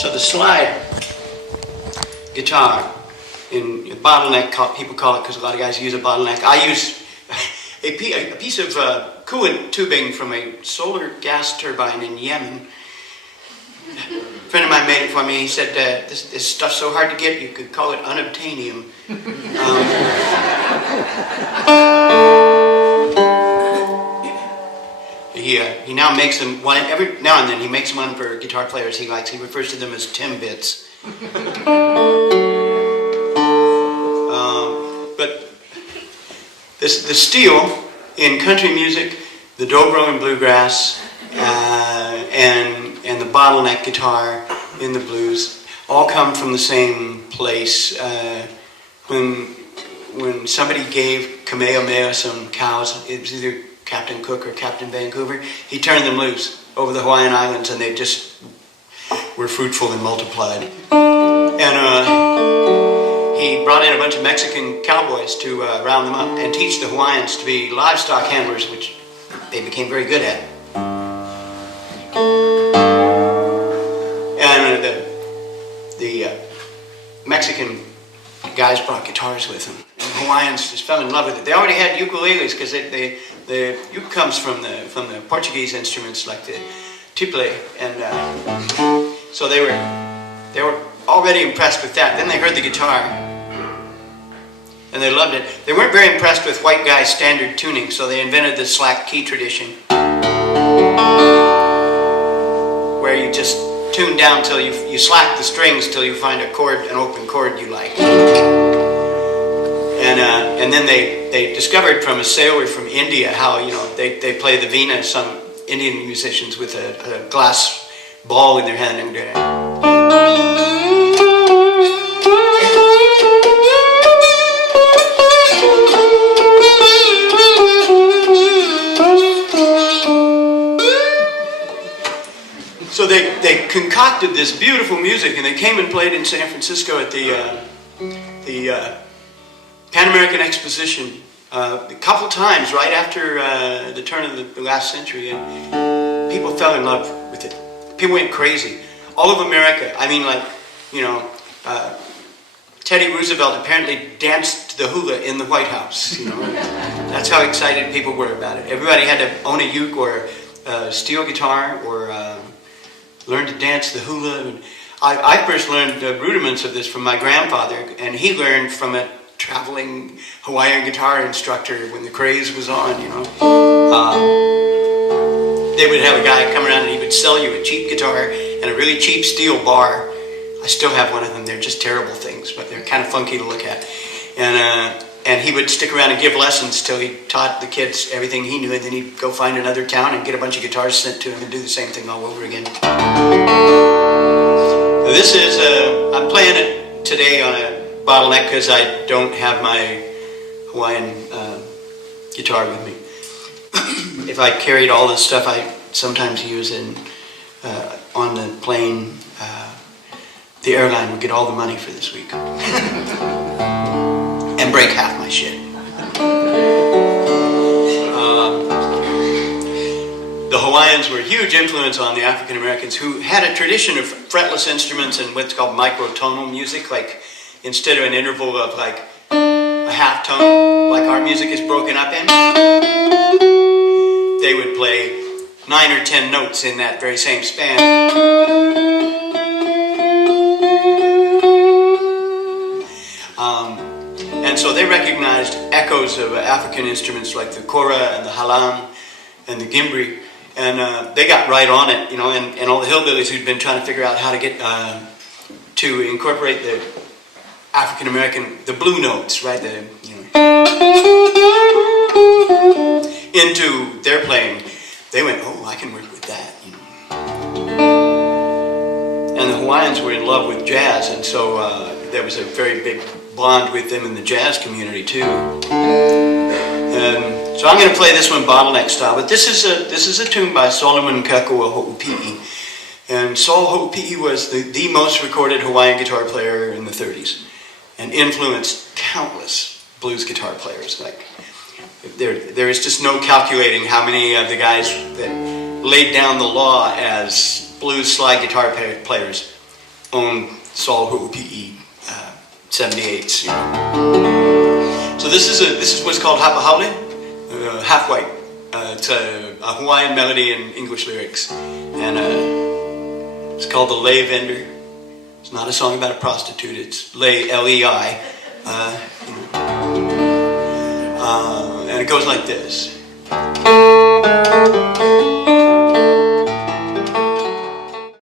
So the slide guitar in bottleneck, people call it because a lot of guys use a bottleneck. I use a piece of coolant tubing from a solar gas turbine in Yemen. A friend of mine made it for me. He said, this stuff's so hard to get, you could call it unobtainium. He now makes them one every now and then. He makes one for guitar players he likes. He refers to them as Timbits. But the steel in country music, the dobro and bluegrass, and the bottleneck guitar in the blues all come from the same place. When somebody gave Kamehameha some cows, it was either Captain Cook or Captain Vancouver, he turned them loose over the Hawaiian Islands, and they just were fruitful and multiplied. And he brought in a bunch of Mexican cowboys to round them up and teach the Hawaiians to be livestock handlers, which they became very good at. And the Mexican guys brought guitars with them, and the Hawaiians just fell in love with it. They already had ukuleles because the uke comes from the Portuguese instruments like the tiple, and so they were already impressed with that. Then they heard the guitar, and they loved it. They weren't very impressed with white guys' standard tuning, so they invented the slack key tradition, where you just tune down till you slack the strings till you find an open chord you like. And then they discovered from a sailor from India how they play the veena. Some Indian musicians with a glass ball in their hand and so they concocted this beautiful music, and they came and played in San Francisco at the Pan American Exposition a couple times right after the turn of the last century, and people fell in love with it. People went crazy. All of America, I mean, Teddy Roosevelt apparently danced the hula in the White House. That's how excited people were about it. Everybody had to own a uke or a steel guitar or learn to dance the hula. I first learned the rudiments of this from my grandfather, and he learned from a traveling Hawaiian guitar instructor when the craze was on. They would have a guy come around and he would sell you a cheap guitar and a really cheap steel bar. I still have one of them. They're just terrible things, but they're kind of funky to look at. And he would stick around and give lessons till he taught the kids everything he knew, and then he'd go find another town and get a bunch of guitars sent to him and do the same thing all over again. This is, I'm playing it today on a bottleneck because I don't have my Hawaiian guitar with me. If I carried all this stuff I sometimes use on the plane, the airline would get all the money for this week. And break half my shit. The Hawaiians were a huge influence on the African Americans, who had a tradition of fretless instruments and what's called microtonal music. Like, instead of an interval of like a half tone, like our music is broken up in, they would play 9 or 10 notes in that very same span. And so they recognized echoes of African instruments like the kora and the halam and the gimbri, and they got right on it, and all the hillbillies who'd been trying to figure out how to get to incorporate the African American, the blue notes, right, into their playing. They went, oh, I can work with that, And the Hawaiians were in love with jazz, and so there was a very big bond with them in the jazz community too. And so I'm going to play this one bottleneck style, but this is a tune by Solomon Kakua Ho'upi'i. And Sol Ho'upi'i was the most recorded Hawaiian guitar player in the 30s, and influenced countless blues guitar players. Like, there is just no calculating how many of the guys that laid down the law as blues slide guitar players own Saul Ho'opi'i 78s. You know. So this is what's called Hapa Haole, half white. It's a Hawaiian melody and English lyrics, and it's called The Lei Vendor. It's not a song about a prostitute. It's lei, L-E-I, and it goes like this.